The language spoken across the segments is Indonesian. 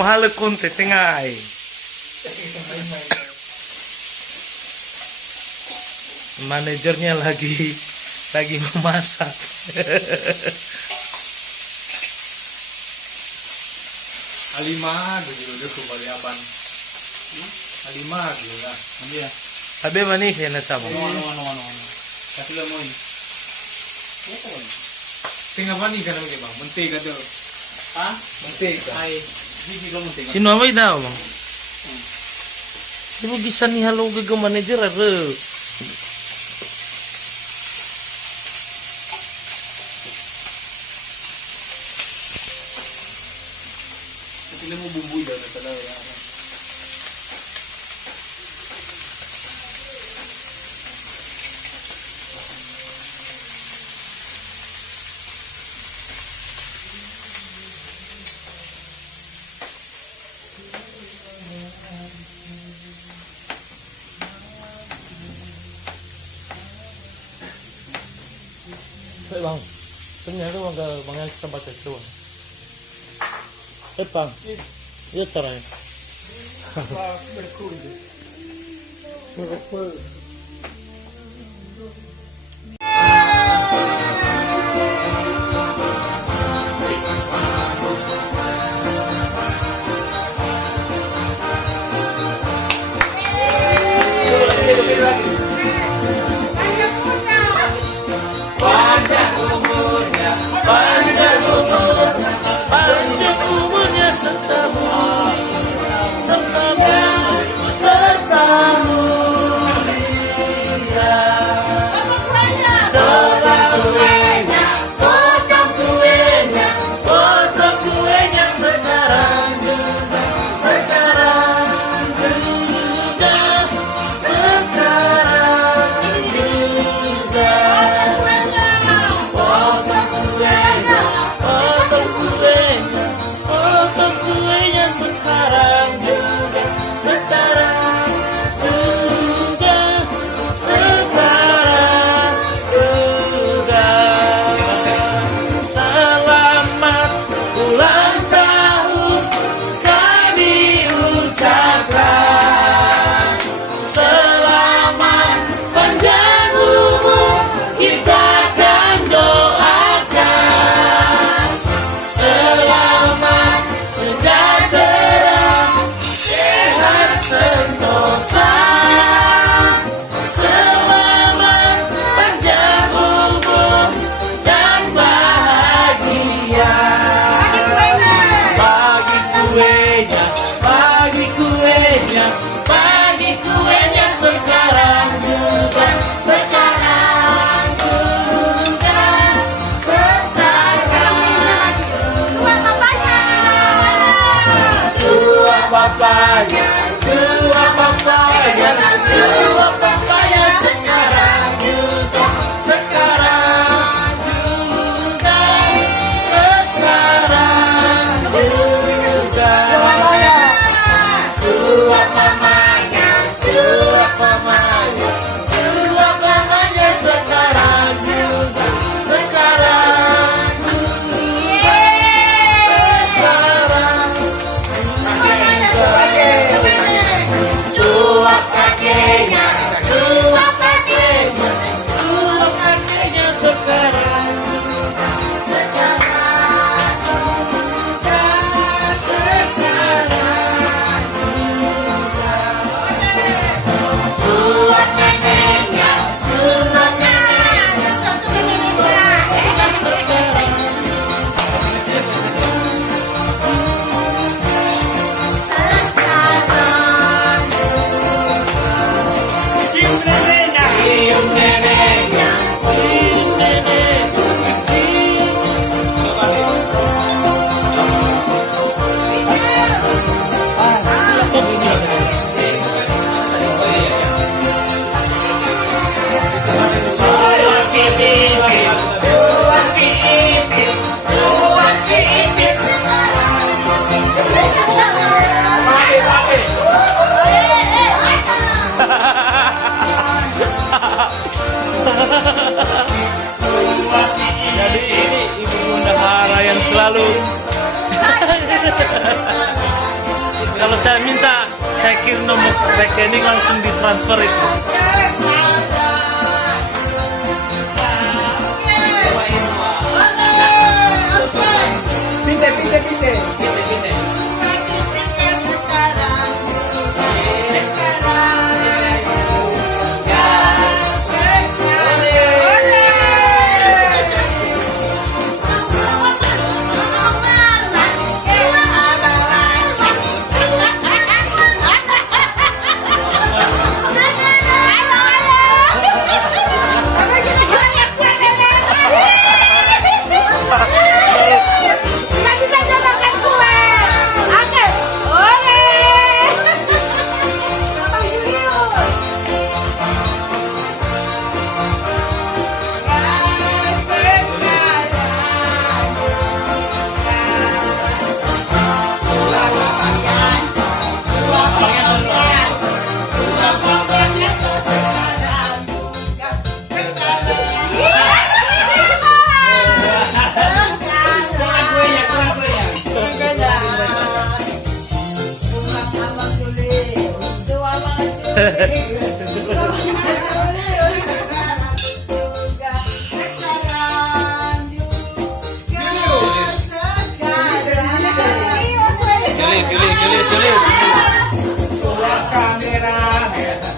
Mahal konti tengah. Manajernya lagi memasak. Alimag, udah kembali apa? Alimag, ya. Iya. Abe manis ya nasama. Ano. Kasi lang mo yun. Tingnan ba ni ka naman bang? Muntiga daw. Ha? Muntiga. Ay, hindi ka muntiga. Sinamay daw mang. Ibu bisa nih halo ke manajer ada. Tingnan mo bumbuy daw na talaga. Bang, ternyata bang kita baca itu. Bang, iya caranya. Panjang umurnya setahun, selalu potong kuenya sekarang juga, potong kuenya sekarang juga, selamat ulang tahun kami ucapkan, selamat panjang umur kita akan doakan, selamat sejahtera sehat sentosa, selamat panjang umur dan bahagia. Bagi kuenya sekarang juga, suap papanya sekarang juga, suap mamanya sekarang juga, suap kakeknya selalu. Kalau saya minta, saya kirim nomor rekening langsung ditransfer itu.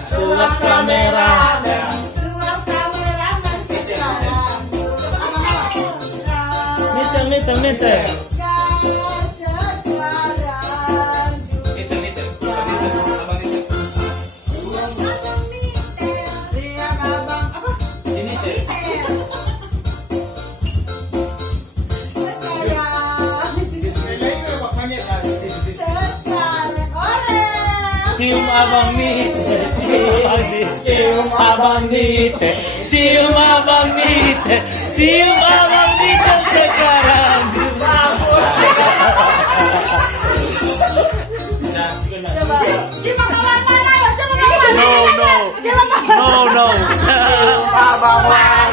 Sulap kamera. Nite. Cium abang Nite, cium abang Nite, cium abang Nite, cium abang Nite sekarang. No. Abang Wan.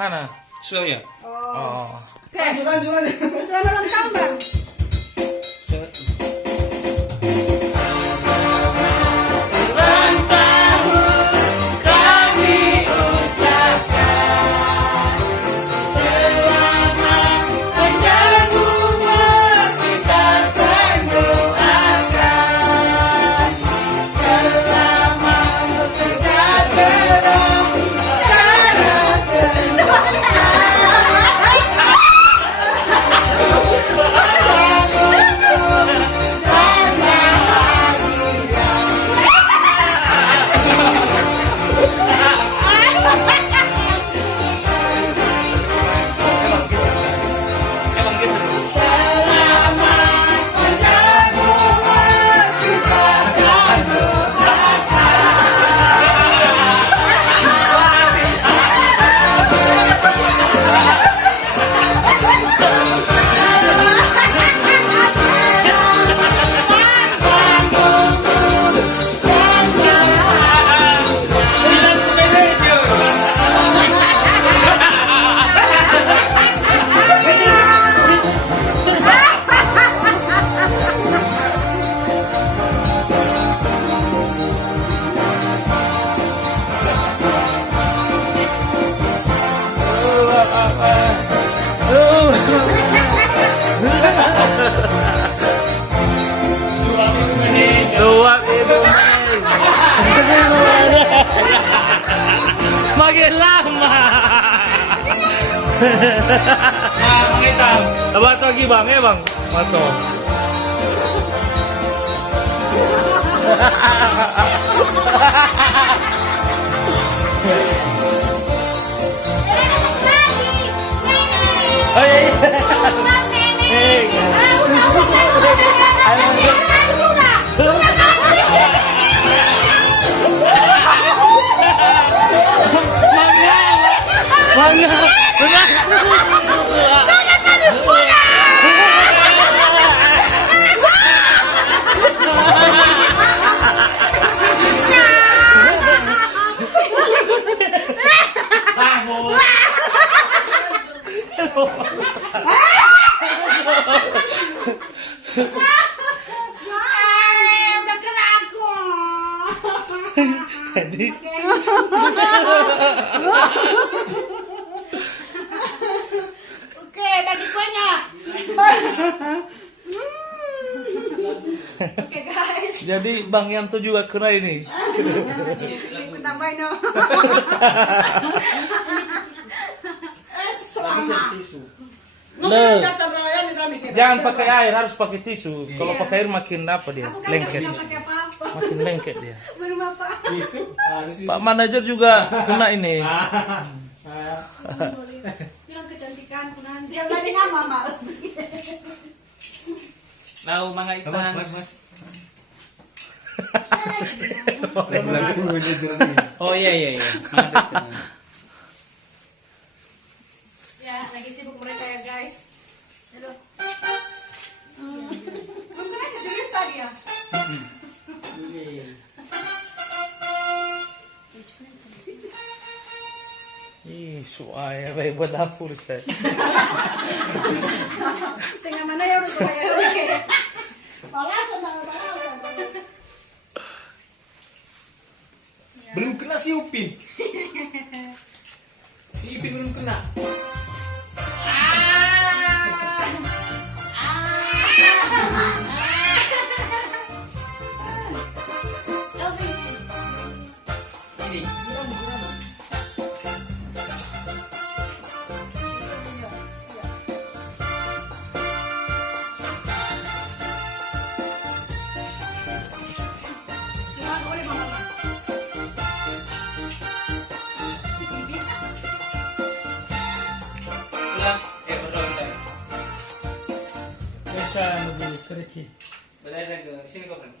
Hana. Sudah ya? Oh. Lanjut. Selamat ulang tahun, Bang. Ulang tahun kami ucapkan, selamat panjang umur kita doakan, selamat sejahtera cara senang. Suap ibu makin lama. Mangitang. Bato lagi bang, bang. Bato. Oh iya. Udah kena aku. Jadi Oke, bagi kuenya. Oke guys. jadi Bang Yanto juga kena ini. Aku tambahin dong. Selama. Loh, jangan pakai air, harus pakai tisu. Kalau pakai air makin apa dia? Aku kan nggak Lengket. pernah pakai apa-apa. Makin lengket dia. Baru apa? Itu harus Pak manajer juga kena ini. Bilang kecantikanku nanti. Yang tadi nggak mama. tahu mga itang. Oh iya. Mga itang. Ya, lagi sibuk mereka ya guys. Halo. Kamu kena serius tadi ya? Ih, suaya baik buat dapur saya. Setengah mana ya udah supaya oke. Balasan. Belum kena si Upin. Si Upin belum kena. Ini. Ulang. Berdoa. Bisa nunggu keriki. Belajar ke sini kau kan.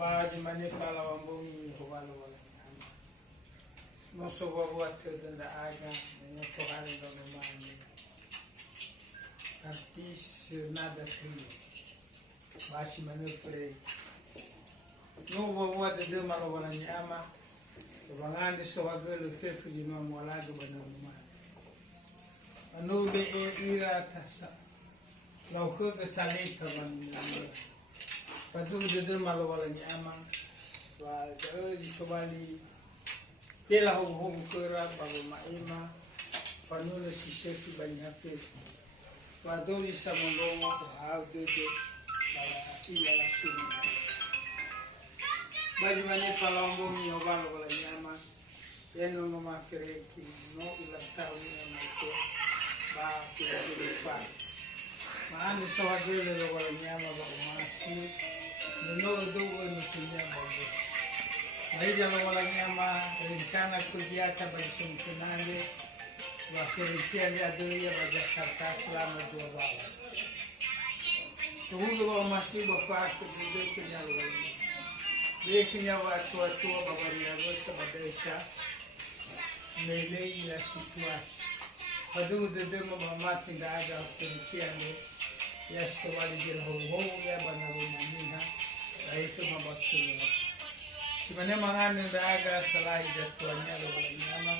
Baji mani pala wambungi hubalo wala. Noso buat kedenda aga, ini kohari dono mani. Artis nada trio. Bashi mani pre. No buat de malo wala nyama. Sebangan di sewagel fefu di mama wala do bana mama. Anu be ira tasa. Lau ke tali taban. Padu de malo wala nyama. Wa jadi kembali telah hong kera bago maima panula si shefi banyak pe wadori samondongo aude de para ila la sumi baji mane palombo mi obalo wala nyama yeno no ma kereki no ila tau nyama ko ba ki fa maani so wadele wala nyama ba umasi no do no nyama ba Maija wala nyama rencana kujiata bagi senange wakirikia dia doya bagi kertas selama 2 bulan. Tunggu kalau masih bapak kemudian kenyawa ini. Dia kenyawa tua-tua bapak dia bersama desa melei ya situasi. Padu dede mama tidak ada wakirikia ni ya sekali dia hong ya bana rumahnya. Itu mama tu. Sebenarnya mangane daga salai jatuhnya loh nama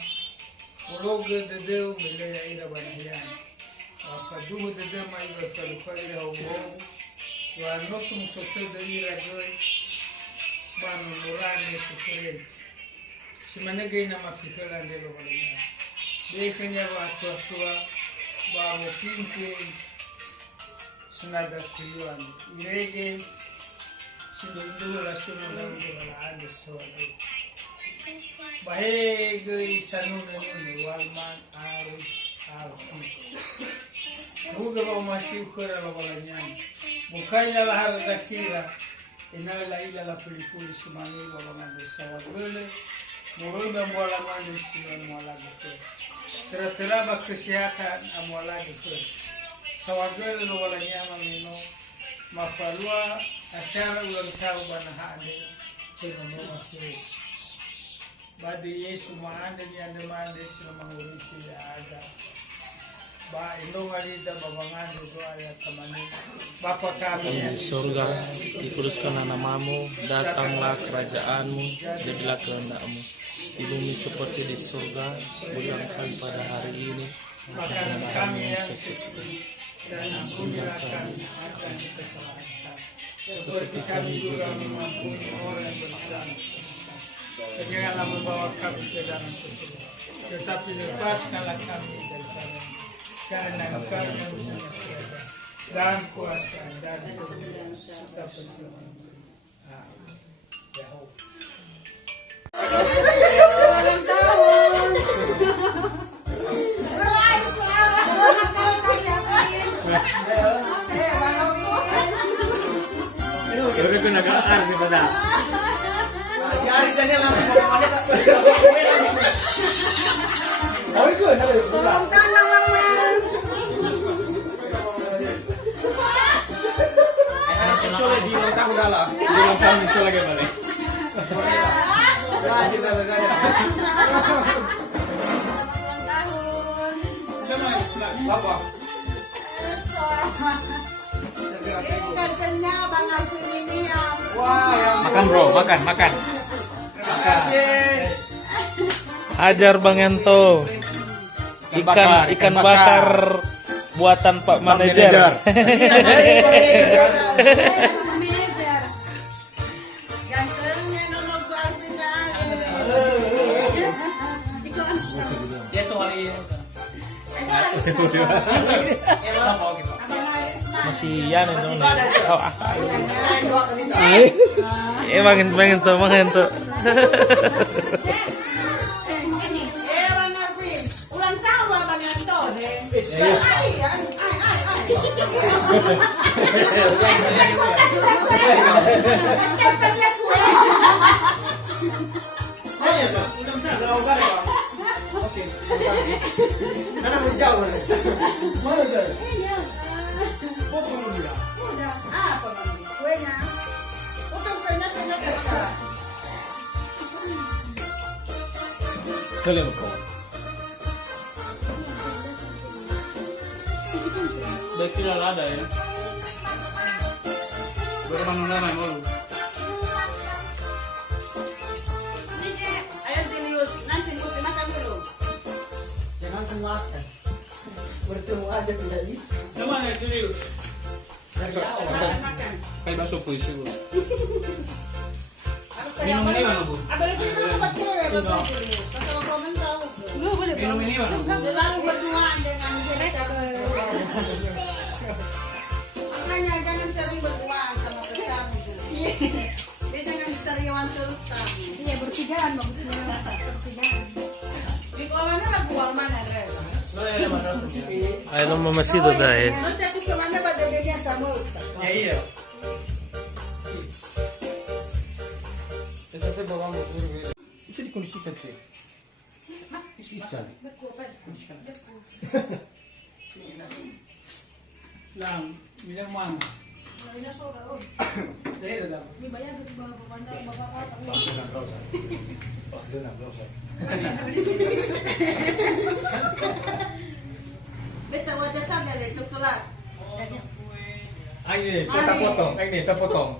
ulog dedeu melaya ira banyan fadu dedeu mai berfalfa ira ho wa nosum sote dari rajoy banu murane tukure sebenarnya gay nama fikran de loh banyan dekanya waktu tua bawo pinte senada kriwan irege Sundul rasulullah sallallahu alaihi wasallam. Baik sanun ini walman arus. Bukan bawa masih ukara lawannya. Bukannya lah harus kira. Ina la ila la pelipuli semani bawa ngambil sawat bele. Mulu na mo lang ang sinon mo lang ito. Tira-tira ba kesehatan amo lagi ito. Sa wagel no wala niya mamino. Mapalua acara ulang tahun banahane. Kaya mo masih. Badi Yesu maande ni ande maande sila mangurisi ada. Ba ilo ngarita babangan itu ayat temani. Bapa kami Di surga, dikuduskanlah namamu, datanglah kerajaanmu, jadilah kehendakmu di bumi seperti di surga. Berikan kami pada hari ini makanan kami yang secukupnya dan ampunilah kami akan kesalahan kami seperti kami juga mengampuni orang yang bersalah. Dan janganlah membawa kami ke dalam pencobaan, tetapi lepaskanlah kami dari karena Engkau yang punya kerajaan dan kuasa dan kemuliaan serta persembahan. Amin. Yahweh. Ulang tahun. Pero ko nag-aar si Bada. Si Aris na langsung pumalit. Aris ko, Ulang tahun Mama Mel. Coba di ulang tahun dalam. Bilang kami siya lagi balik. Ya, kita bergaya. Bapak. Ini gantengnya Bang Alvin ini ya. Wah, yang Makan bro, makan. terima kasih. Ajar Bang Ento. Ikan bakar buatan Pak Manajer. Manajer. Gantengnya nomor gua Alvin dah. Dia tuh kali. Masih yan itu nih. Bang Ento. Bang Alvin, ulang tahun Bang Ento deh. Karena menjauh. Mana sih? Udah, apa Bang? Kuenya. Bukan kuenya kita. Sekalian bro. Udah tidak ada ya. Bermana-mana mau. Ayo serius, nanti mesti makan dulu. Jangan makan. Bertemu aja tidak bisa. Cuman ya serius. Makan. Kayak bakso puisi bro. Harus Minum ini mana bu? Ada di sini tempat cewek betul. Kalau komen tahu. Lu boleh. Minum ini mana bu? Selalu berduaan dengan dia. Makanya jangan sering berduaan sama kamu. Dia jangan seriuan terus kamu. Iya bertigaan bang. Bertigaan. Di mana lah buang mana Dre? Ay, lo mamacito dahil. Nanti aku kemana pada dia sama Ustaz. Ya iya. Bisa saya bawa mau turun. Bisa dikondisikan sih. Bisa. Lang, bilang mana? Saya dah. Beta wajah tanda le coklat. Ay, ini, kita potong.